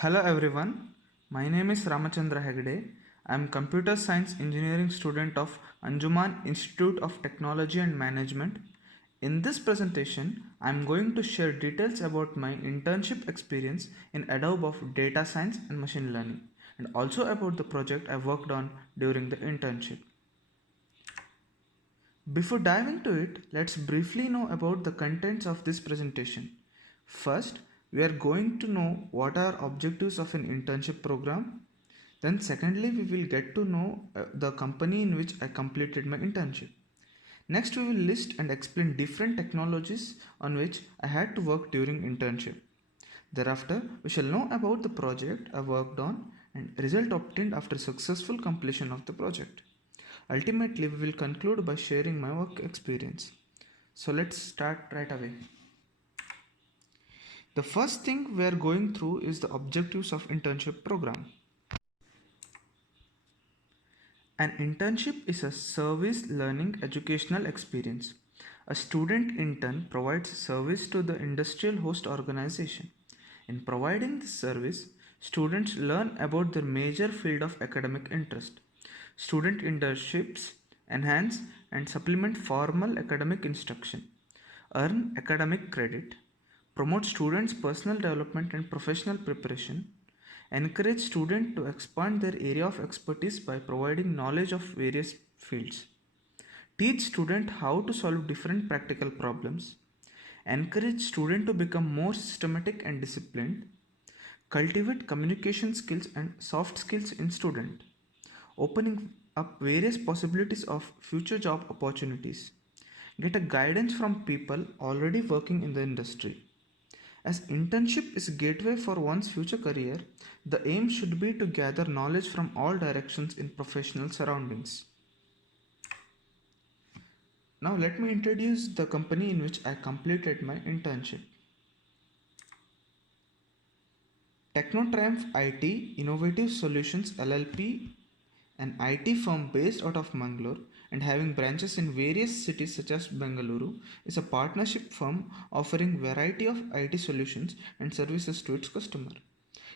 Hello everyone, my name is Ramachandra Hegde. I am computer science engineering student of Anjuman Institute of Technology and Management. In this presentation, I am going to share details about my internship experience in Adobe of data science and machine learning, and also about the project I worked on during the internship. Before diving to it, let's briefly know about the contents of this presentation. First, we are going to know what are objectives of an internship program. Then secondly, we will get to know the company in which I completed my internship. Next, we will list and explain different technologies on which I had to work during internship. Thereafter, we shall know about the project I worked on and result obtained after successful completion of the project. Ultimately, we will conclude by sharing my work experience. So let's start right away. The first thing we are going through is the objectives of internship program. An internship is a service learning educational experience. A student intern provides service to the industrial host organization. In providing this service, students learn about their major field of academic interest. Student internships enhance and supplement formal academic instruction, earn academic credit, promote students' personal development and professional preparation, encourage students to expand their area of expertise by providing knowledge of various fields, teach students how to solve different practical problems, encourage students to become more systematic and disciplined, cultivate communication skills and soft skills in student, opening up various possibilities of future job opportunities, get a guidance from people already working in the industry. As internship is a gateway for one's future career, the aim should be to gather knowledge from all directions in professional surroundings. Now let me introduce the company in which I completed my internship. Technotriumph IT Innovative Solutions LLP, an IT firm based out of Mangalore and having branches in various cities such as Bengaluru, is a partnership firm offering variety of IT solutions and services to its customer.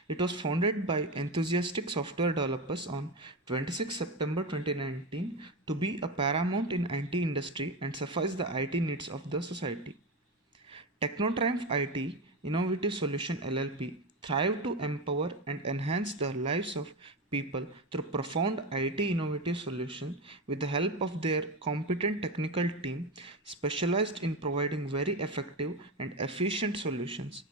It was founded by enthusiastic software developers on 26 September 2019 to be a paramount in IT industry and suffice the IT needs of the society. Technotriumph IT Innovative Solution LLP thrive to empower and enhance the lives of people through profound IT innovative solutions with the help of their competent technical team specialized in providing very effective and efficient solutions,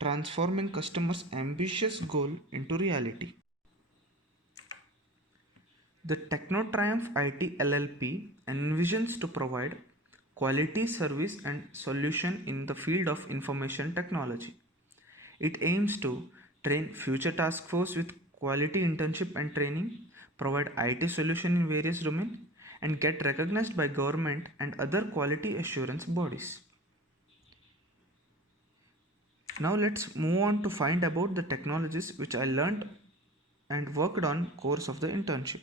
transforming customers' ambitious goal into reality. The Technotriumph IT LLP envisions to provide quality service and solution in the field of information technology. It aims to train future task force with quality internship and training, provide IT solution in various domains, and get recognized by government and other quality assurance bodies. Now let's move on to find about the technologies which I learned and worked on course of the internship.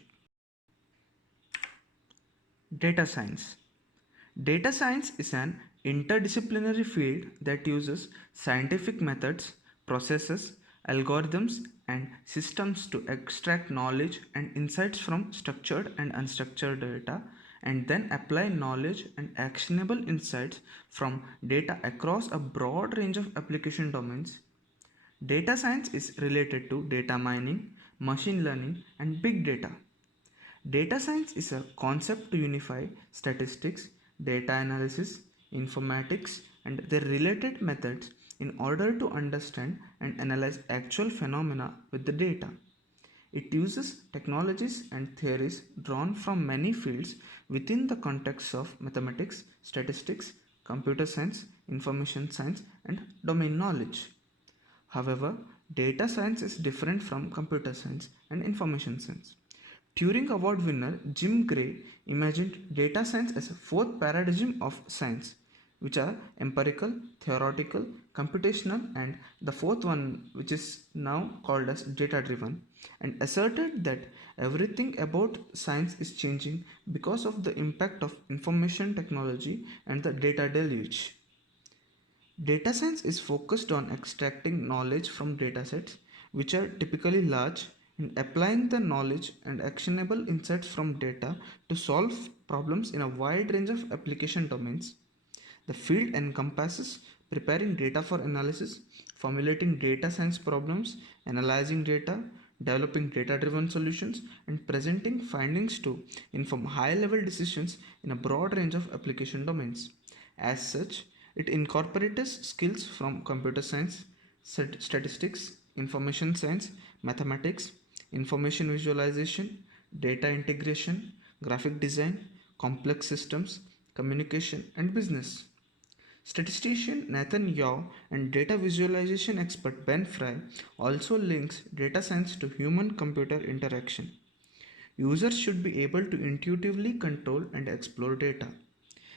Data science. Data science is an interdisciplinary field that uses scientific methods, processes, algorithms, and systems to extract knowledge and insights from structured and unstructured data and then apply knowledge and actionable insights from data across a broad range of application domains. Data science is related to data mining, machine learning, and big data. Data science is a concept to unify statistics, data analysis, informatics, and their related methods in order to understand and analyze actual phenomena with the data. It uses technologies and theories drawn from many fields within the context of mathematics, statistics, computer science, information science, and domain knowledge. However, data science is different from computer science and information science. Turing Award winner Jim Gray imagined data science as a fourth paradigm of science, which are empirical, theoretical, computational, and the fourth one, which is now called as data driven, and asserted that everything about science is changing because of the impact of information technology and the data deluge. Data science is focused on extracting knowledge from datasets which are typically large, and applying the knowledge and actionable insights from data to solve problems in a wide range of application domains. The field encompasses preparing data for analysis, formulating data science problems, analyzing data, developing data driven solutions, and presenting findings to inform high level decisions in a broad range of application domains. As such, it incorporates skills from computer science, statistics, information science, mathematics, information visualization, data integration, graphic design, complex systems, communication, and business. Statistician Nathan Yao and data visualization expert Ben Fry also links data science to human computer interaction. Users should be able to intuitively control and explore data.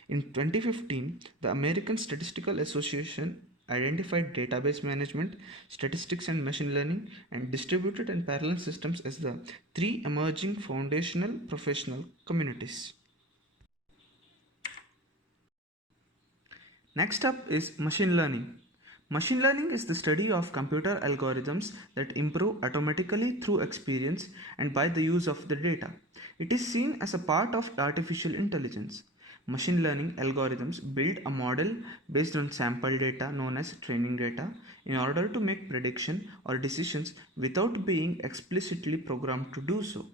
In 2015, the American Statistical Association identified database management, statistics and machine learning, and distributed and parallel systems as the three emerging foundational professional communities. Next up is machine learning. Machine learning is the study of computer algorithms that improve automatically through experience and by the use of the data. It is seen as a part of artificial intelligence. Machine learning algorithms build a model based on sample data known as training data in order to make prediction or decisions without being explicitly programmed to do so.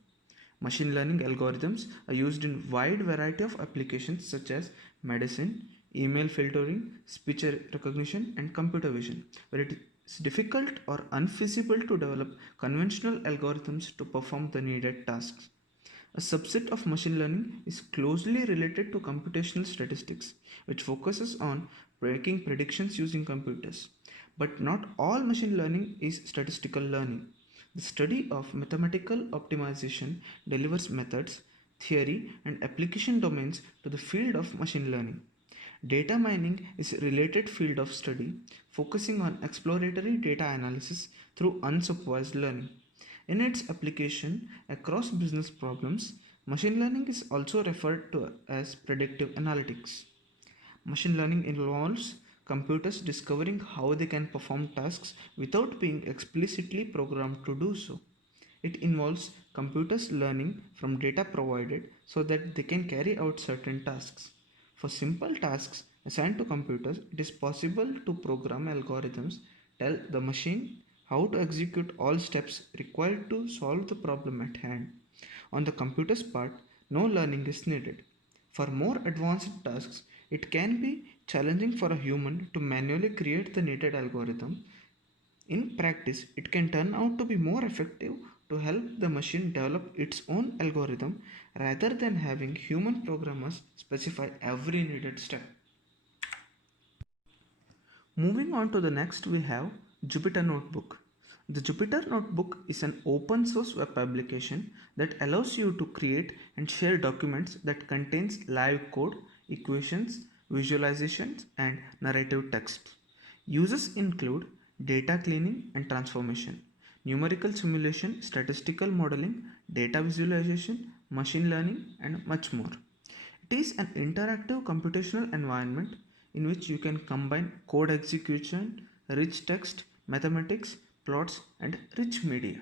Machine learning algorithms are used in wide variety of applications such as medicine, email filtering, speech recognition, and computer vision, where it is difficult or unfeasible to develop conventional algorithms to perform the needed tasks. A subset of machine learning is closely related to computational statistics, which focuses on making predictions using computers. But not all machine learning is statistical learning. The study of mathematical optimization delivers methods, theory, and application domains to the field of machine learning. Data mining is a related field of study focusing on exploratory data analysis through unsupervised learning. In its application across business problems, machine learning is also referred to as predictive analytics. Machine learning involves computers discovering how they can perform tasks without being explicitly programmed to do so. It involves computers learning from data provided so that they can carry out certain tasks. For simple tasks assigned to computers, it is possible to program algorithms, tell the machine how to execute all steps required to solve the problem at hand. On the computer's part, no learning is needed. For more advanced tasks, it can be challenging for a human to manually create the needed algorithm. In practice, it can turn out to be more effective to help the machine develop its own algorithm rather than having human programmers specify every needed step. Moving on to the next, we have Jupyter Notebook. The Jupyter Notebook is an open source web application that allows you to create and share documents that contains live code, equations, visualizations, and narrative text. Uses include data cleaning and transformation, numerical simulation, statistical modeling, data visualization, machine learning, and much more. It is an interactive computational environment in which you can combine code execution, rich text, mathematics, plots, and rich media.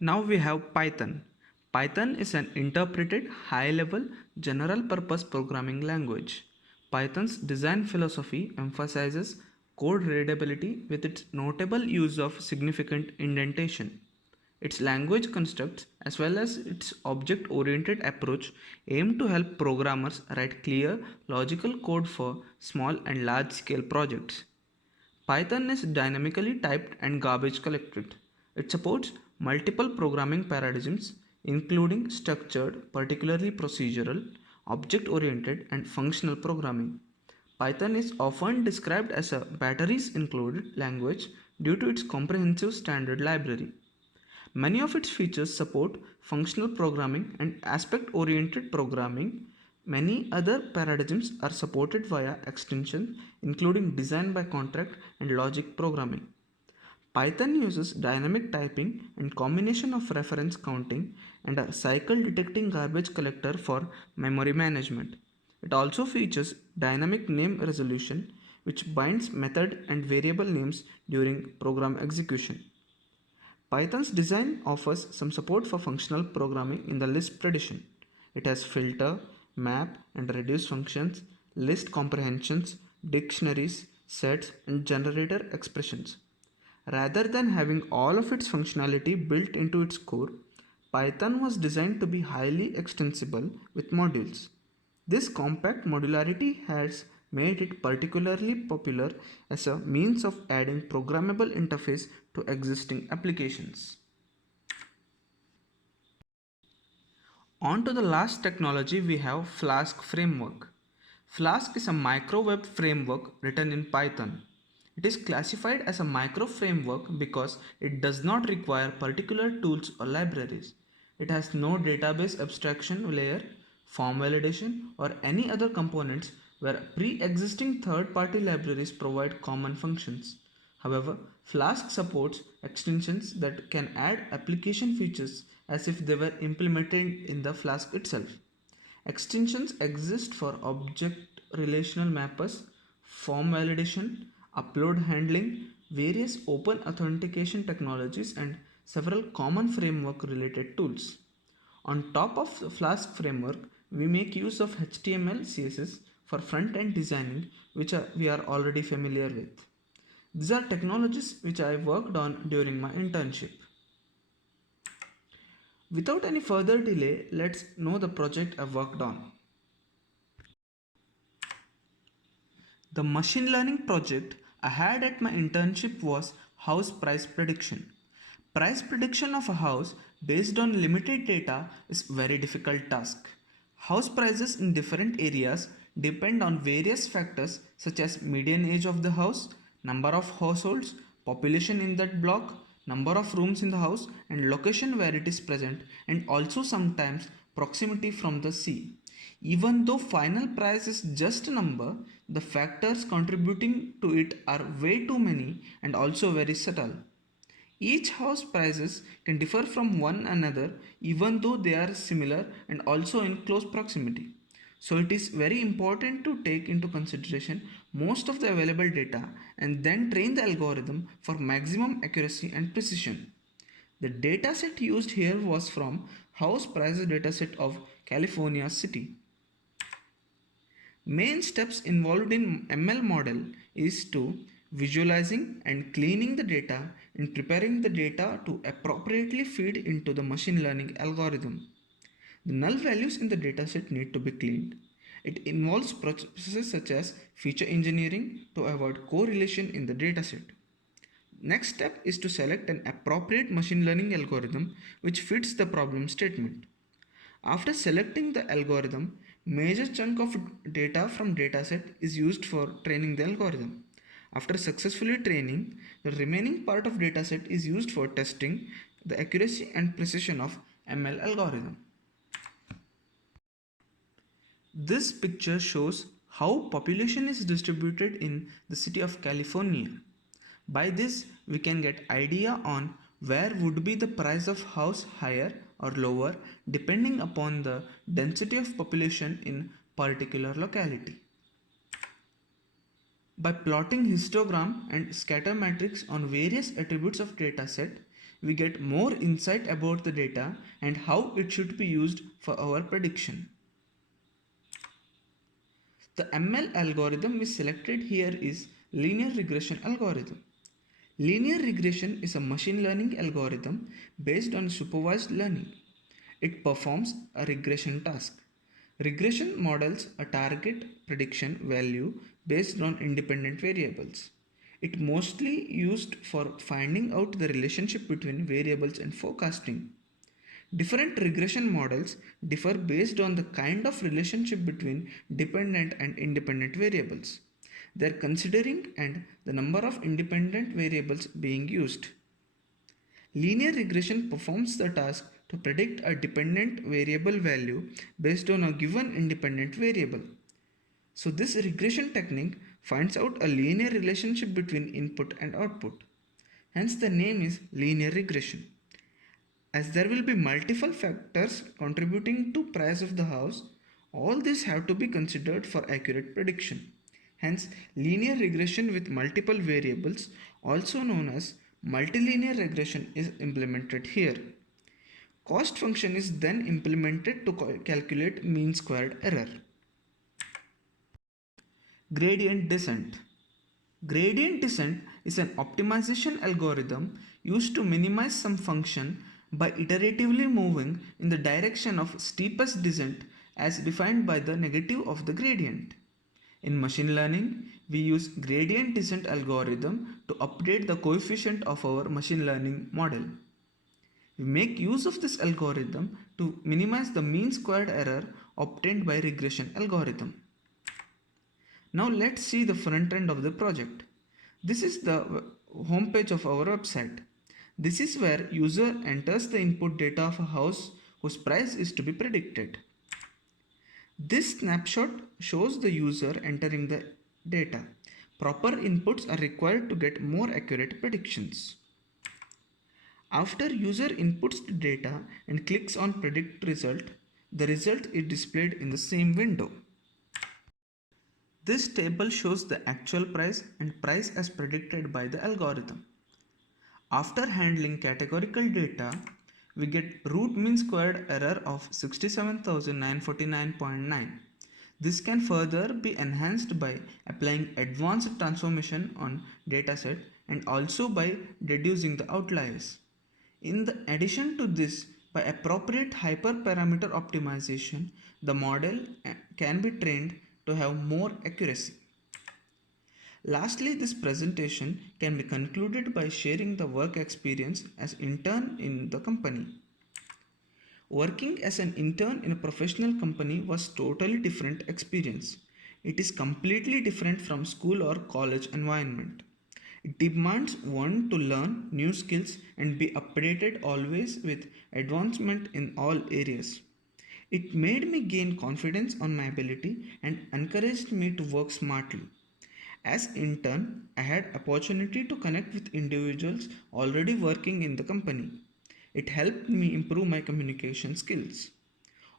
Now we have Python. Python is an interpreted high-level general purpose programming language. Python's design philosophy emphasizes code readability with its notable use of significant indentation. Its language constructs as well as its object-oriented approach aim to help programmers write clear, logical code for small and large-scale projects. Python is dynamically typed and garbage collected. It supports multiple programming paradigms, including structured, particularly procedural, object oriented, and functional programming. Python is often described as a batteries included language due to its comprehensive standard library. Many of its features support functional programming and aspect oriented programming. Many other paradigms are supported via extension, including design by contract and logic programming. Python uses dynamic typing and combination of reference counting and a cycle detecting garbage collector for memory management. It also features dynamic name resolution, which binds method and variable names during program execution. Python's design offers some support for functional programming in the Lisp tradition. It has filter, map, and reduce functions, list comprehensions, dictionaries, sets, and generator expressions. Rather than having all of its functionality built into its core, Python was designed to be highly extensible with modules. This compact modularity has made it particularly popular as a means of adding programmable interface to existing applications. On to the last technology, we have Flask framework. Flask is a micro web framework written in Python. It is classified as a micro framework because it does not require particular tools or libraries. It has no database abstraction layer, form validation, or any other components where pre-existing third-party libraries provide common functions. However, Flask supports extensions that can add application features as if they were implemented in the Flask itself. Extensions exist for object relational mappers, form validation, upload handling, various open authentication technologies, and several common framework related tools. On top of the Flask framework, we make use of HTML, CSS for front end designing, which we are already familiar with. These are technologies which I worked on during my internship. Without any further delay, let's know the project I worked on. The machine learning project I had at my internship was house price prediction. Price prediction of a house based on limited data is very difficult task. House prices in different areas depend on various factors such as median age of the house, number of households, population in that block, number of rooms in the house, and location where it is present, and also sometimes proximity from the sea. Even though final price is just a number, the factors contributing to it are way too many and also very subtle. Each house prices can differ from one another even though they are similar and also in close proximity. So it is very important to take into consideration most of the available data and then train the algorithm for maximum accuracy and precision. The dataset used here was from house prices dataset of California City. Main steps involved in ML model is to visualizing and cleaning the data and preparing the data to appropriately feed into the machine learning algorithm. The null values in the dataset need to be cleaned. It involves processes such as feature engineering to avoid correlation in the dataset. Next step is to select an appropriate machine learning algorithm which fits the problem statement. After selecting the algorithm, major chunk of data from dataset is used for training the algorithm. After successfully training, the remaining part of dataset is used for testing the accuracy and precision of ML algorithm. This picture shows how population is distributed in the city of California. By this, we can get idea on where would be the price of house higher or lower depending upon the density of population in particular locality. By plotting histogram and scatter matrix on various attributes of dataset, we get more insight about the data and how it should be used for our prediction. The ML algorithm we selected here is linear regression algorithm. Linear regression is a machine learning algorithm based on supervised learning. It performs a regression task. Regression models a target prediction value based on independent variables. It mostly used for finding out the relationship between variables and forecasting. Different regression models differ based on the kind of relationship between dependent and independent variables they are considering and the number of independent variables being used. Linear regression performs the task to predict a dependent variable value based on a given independent variable. So this regression technique finds out a linear relationship between input and output. Hence the name is linear regression. As there will be multiple factors contributing to price of the house, all these have to be considered for accurate prediction. Hence, linear regression with multiple variables, also known as multilinear regression, is implemented here. Cost function is then implemented to calculate mean squared error. Gradient descent. Gradient descent is an optimization algorithm used to minimize some function by iteratively moving in the direction of steepest descent as defined by the negative of the gradient. In machine learning, we use gradient descent algorithm to update the coefficient of our machine learning model. We make use of this algorithm to minimize the mean squared error obtained by regression algorithm. Now let's see the front end of the project. This is the home page of our website. This is where user enters the input data of a house whose price is to be predicted. This snapshot shows the user entering the data. Proper inputs are required to get more accurate predictions. After user inputs the data and clicks on predict result, the result is displayed in the same window. This table shows the actual price and price as predicted by the algorithm. After handling categorical data, we get root mean squared error of 67,949.9. This can further be enhanced by applying advanced transformation on dataset and also by reducing the outliers. In addition to this, by appropriate hyperparameter optimization, the model can be trained to have more accuracy. Lastly, this presentation can be concluded by sharing the work experience as intern in the company. Working as an intern in a professional company was totally different experience. It is completely different from school or college environment. It demands one to learn new skills and be updated always with advancement in all areas. It made me gain confidence on my ability and encouraged me to work smartly. As intern, I had opportunity to connect with individuals already working in the company. It helped me improve my communication skills.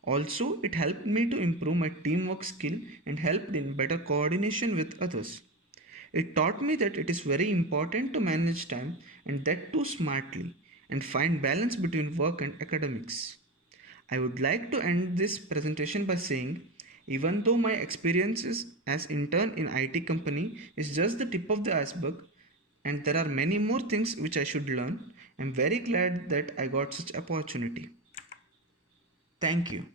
Also, it helped me to improve my teamwork skill and helped in better coordination with others. It taught me that it is very important to manage time and that too smartly and find balance between work and academics. I would like to end this presentation by saying, even though my experiences as intern in IT company is just the tip of the iceberg and there are many more things which I should learn, I am very glad that I got such opportunity. Thank you.